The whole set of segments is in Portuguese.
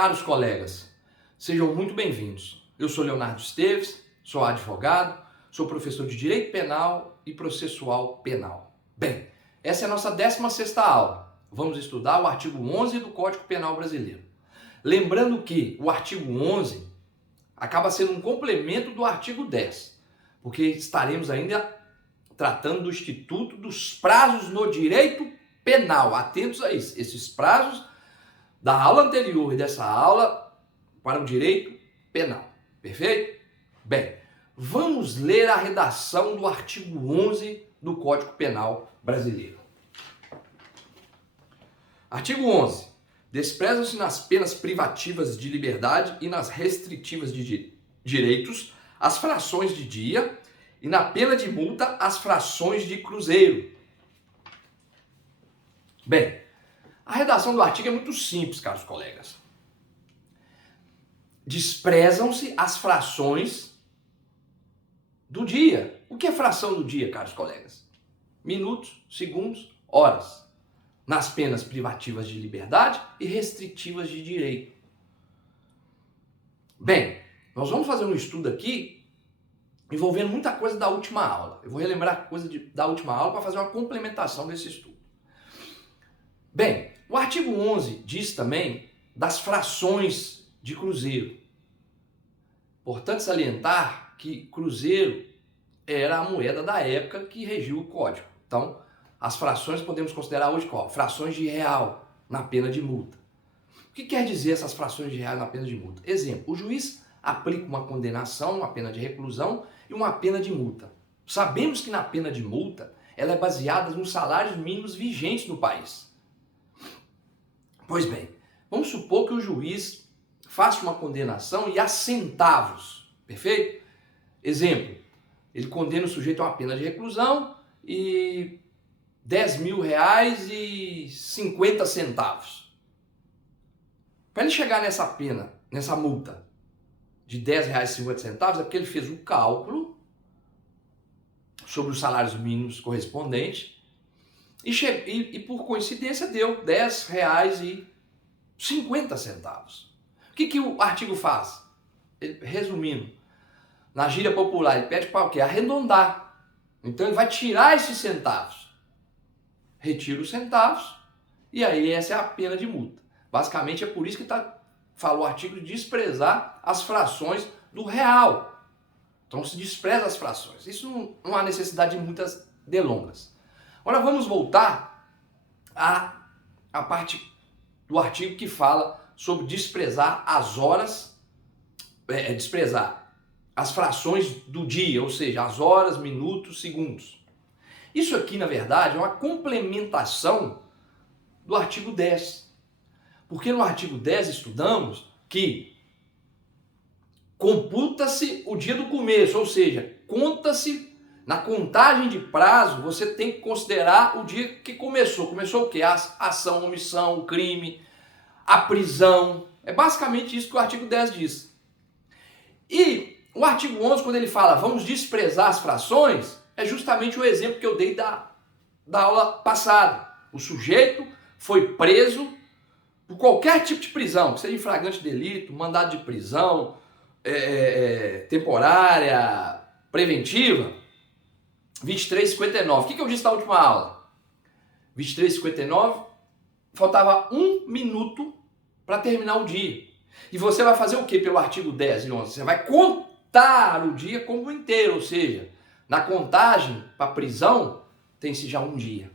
Caros colegas, sejam muito bem-vindos. Eu sou Leonardo Esteves, sou advogado, sou professor de Direito Penal e Processual Penal. Bem, essa é a nossa 16ª aula. Vamos estudar o artigo 11 do Código Penal Brasileiro. Lembrando que o artigo 11 acaba sendo um complemento do artigo 10, porque estaremos ainda tratando do Instituto dos prazos no direito penal. Atentos a isso, esses prazos da aula anterior e dessa aula para o direito penal. Perfeito? Bem, vamos ler a redação do artigo 11 do Código Penal Brasileiro. Artigo 11. Desprezam-se nas penas privativas de liberdade e nas restritivas de direitos as frações de dia e na pena de multa as frações de cruzeiro. Bem, a redação do artigo é muito simples, caros colegas. Desprezam-se as frações do dia. O que é fração do dia, caros colegas? Minutos, segundos, horas. Nas penas privativas de liberdade e restritivas de direito. Bem, nós vamos fazer um estudo aqui envolvendo muita coisa da última aula. Eu vou relembrar coisa da última aula para fazer uma complementação desse estudo. Bem, o artigo 11 diz também das frações de cruzeiro. Importante salientar que cruzeiro era a moeda da época que regiu o código. Então, as frações podemos considerar hoje qual? Frações de real na pena de multa. O que quer dizer essas frações de real na pena de multa? Exemplo, o juiz aplica uma condenação, uma pena de reclusão e uma pena de multa. Sabemos que na pena de multa ela é baseada nos salários mínimos vigentes no país. Pois bem, vamos supor que o juiz faça uma condenação e a centavos, perfeito? Exemplo, ele condena o sujeito a uma pena de reclusão e R$10.050. Para ele chegar nessa pena, nessa multa de R$10,50, é porque ele fez um cálculo sobre os salários mínimos correspondentes e por coincidência deu R$10,50. O que o artigo faz? Resumindo, na gíria popular, ele pede para o quê? Arredondar. Então ele vai tirar esses centavos. Retira os centavos e aí essa é a pena de multa. Basicamente é por isso que fala o artigo de desprezar as frações do real. Então se despreza as frações. Isso não há necessidade de muitas delongas. Agora vamos voltar à parte do artigo que fala sobre desprezar as horas, desprezar as frações do dia, ou seja, as horas, minutos, segundos. Isso aqui, na verdade, é uma complementação do artigo 10. Porque no artigo 10 estudamos que computa-se o dia do começo, ou seja, conta-se na contagem de prazo, você tem que considerar o dia que começou. Começou o quê? A ação, a omissão, o crime, a prisão. É basicamente isso que o artigo 10 diz. E o artigo 11, quando ele fala vamos desprezar as frações, é justamente o exemplo que eu dei da aula passada. O sujeito foi preso por qualquer tipo de prisão, seja em flagrante delito, mandado de prisão, temporária, preventiva, 23,59. O que eu disse na última aula? 23,59, faltava 1 minuto para terminar o dia. E você vai fazer o que pelo artigo 10 e 11? Você vai contar o dia como inteiro, ou seja, na contagem para prisão tem-se já 1 dia.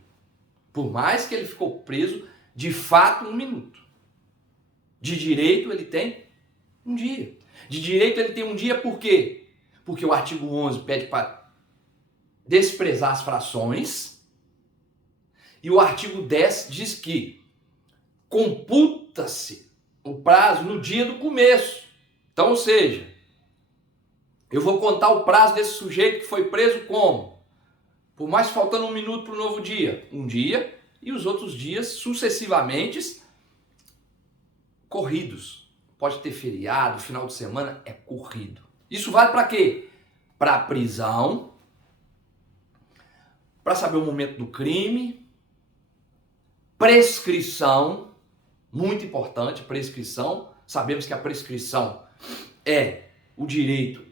Por mais que ele ficou preso, de fato, 1 minuto. De direito ele tem 1 dia. De direito ele tem 1 dia por quê? Porque o artigo 11 pede para desprezar as frações e o artigo 10 diz que computa-se o prazo no dia do começo. Então, ou seja, eu vou contar o prazo desse sujeito que foi preso como? Por mais faltando 1 minuto para o novo dia. 1 dia e os outros dias sucessivamente corridos. Pode ter feriado, final de semana é corrido. Isso vale para quê? Para a prisão, para saber o momento do crime, prescrição, muito importante, prescrição, sabemos que a prescrição é o direito,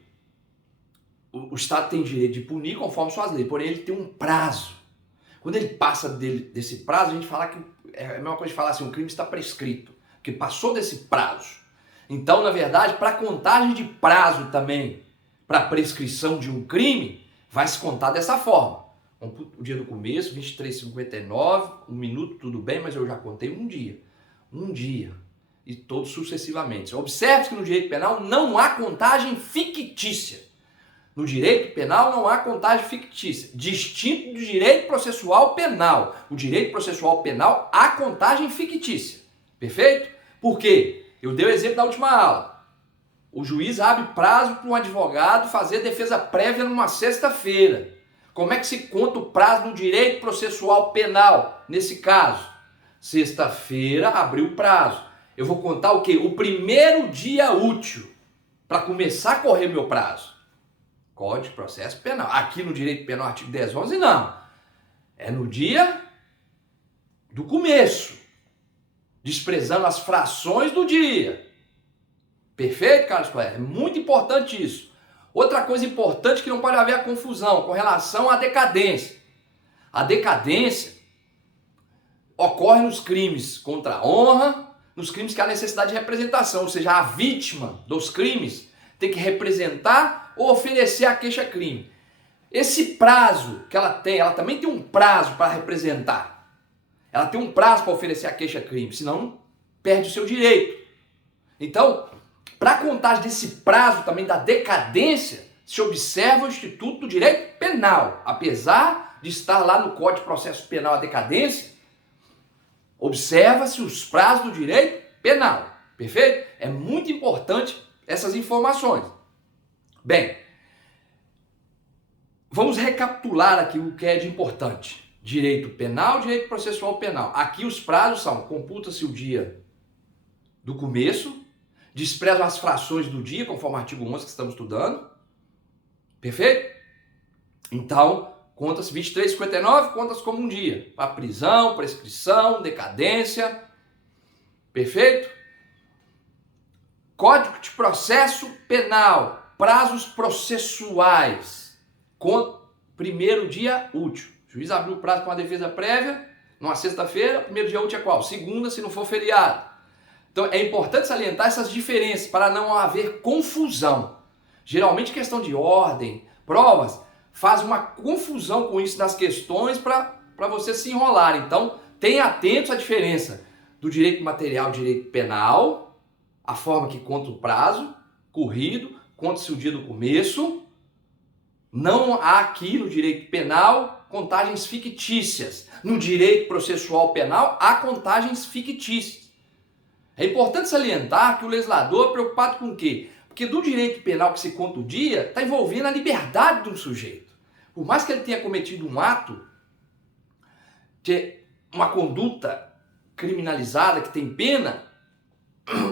o Estado tem direito de punir conforme suas leis, porém ele tem um prazo. Quando ele passa desse prazo, a gente fala que é a mesma coisa de falar assim, o crime está prescrito, porque passou desse prazo. Então, na verdade, para a contagem de prazo também, para a prescrição de um crime, vai se contar dessa forma. O dia do começo, 23h59, 1 minuto, tudo bem, mas eu já contei um dia. Um dia. E todos sucessivamente. Observe que no direito penal não há contagem fictícia. No direito penal não há contagem fictícia. Distinto do direito processual penal. O direito processual penal há contagem fictícia. Perfeito? Por quê? Eu dei o exemplo da última aula. O juiz abre prazo para um advogado fazer defesa prévia numa sexta-feira. Como é que se conta o prazo no direito processual penal, nesse caso? Sexta-feira abriu o prazo. Eu vou contar o quê? O primeiro dia útil para começar a correr meu prazo. Código de Processo Penal. Aqui no direito penal, artigo 1011, não. É no dia do começo, desprezando as frações do dia. Perfeito, Carlos Coelho? É muito importante isso. Outra coisa importante que não pode haver a confusão com relação à decadência. A decadência ocorre nos crimes contra a honra, nos crimes que há necessidade de representação, ou seja, a vítima dos crimes tem que representar ou oferecer a queixa-crime. Esse prazo que ela também tem um prazo para representar. Ela tem um prazo para oferecer a queixa-crime, senão perde o seu direito. Então, para a contagem desse prazo também da decadência, se observa o Instituto do Direito Penal. Apesar de estar lá no Código de Processo Penal a decadência, observa-se os prazos do direito penal. Perfeito? É muito importante essas informações. Bem, vamos recapitular aqui o que é de importante. Direito penal, direito processual penal. Aqui os prazos são, computa-se o dia do começo, despreza as frações do dia, conforme o artigo 11 que estamos estudando. Perfeito? Então, conta-se 23h59, conta-se como um dia. Para prisão, prescrição, decadência. Perfeito? Código de Processo Penal. Prazos processuais. Primeiro dia útil. O juiz abriu o prazo para uma defesa prévia, numa sexta-feira. Primeiro dia útil é qual? Segunda, se não for feriado. Então é importante salientar essas diferenças para não haver confusão. Geralmente questão de ordem, provas, faz uma confusão com isso nas questões para você se enrolar. Então tenha atentos à diferença do direito material e direito penal, a forma que conta o prazo, corrido, conta-se o dia do começo. Não há aqui no direito penal contagens fictícias. No direito processual penal há contagens fictícias. É importante salientar que o legislador é preocupado com o quê? Porque do direito penal que se conta o dia, está envolvendo a liberdade do sujeito. Por mais que ele tenha cometido um ato, uma conduta criminalizada que tem pena,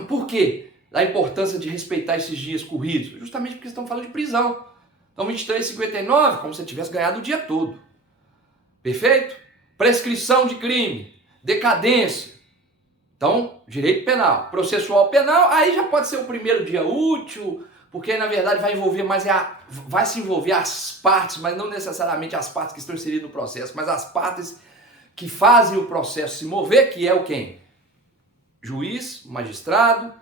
por quê? A importância de respeitar esses dias corridos? Justamente porque estão falando de prisão. Então 23h59, como se tivesse ganhado o dia todo. Perfeito? Prescrição de crime, decadência. Então, direito penal, processual penal, aí já pode ser o primeiro dia útil, porque aí, na verdade vai envolver mais, vai se envolver as partes, mas não necessariamente as partes que estão inseridas no processo, mas as partes que fazem o processo se mover, que é o quem? Juiz, magistrado,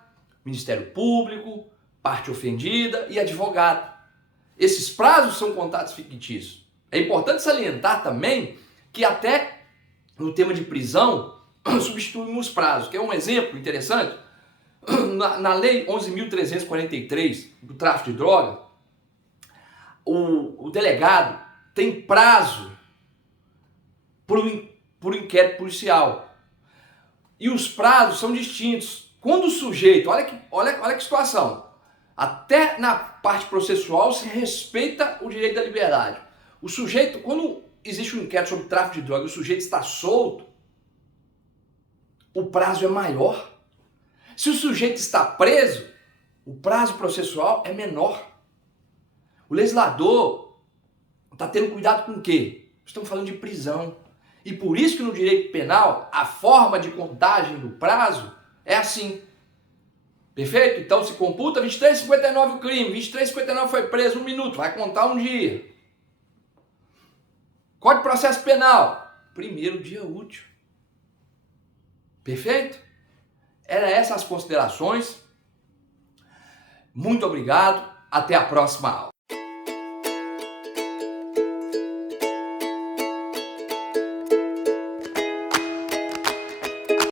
Ministério Público, parte ofendida e advogado. Esses prazos são contados fictícios. É importante salientar também que até no tema de prisão, substituímos prazos, que é um exemplo interessante. Na lei 11.343 do tráfico de droga, o delegado tem prazo para o inquérito policial. E os prazos são distintos. Quando o sujeito, olha que situação, até na parte processual se respeita o direito da liberdade. O sujeito, quando existe um inquérito sobre tráfico de droga e o sujeito está solto, o prazo é maior. Se o sujeito está preso, o prazo processual é menor. O legislador está tendo cuidado com o quê? Estamos falando de prisão. E por isso que no direito penal, a forma de contagem do prazo é assim. Perfeito? Então se computa 23h59 o crime, 23h59 foi preso, 1 minuto, vai contar um dia. Código de Processo Penal, primeiro dia útil. Perfeito? Eram essas as considerações. Muito obrigado, até a próxima aula.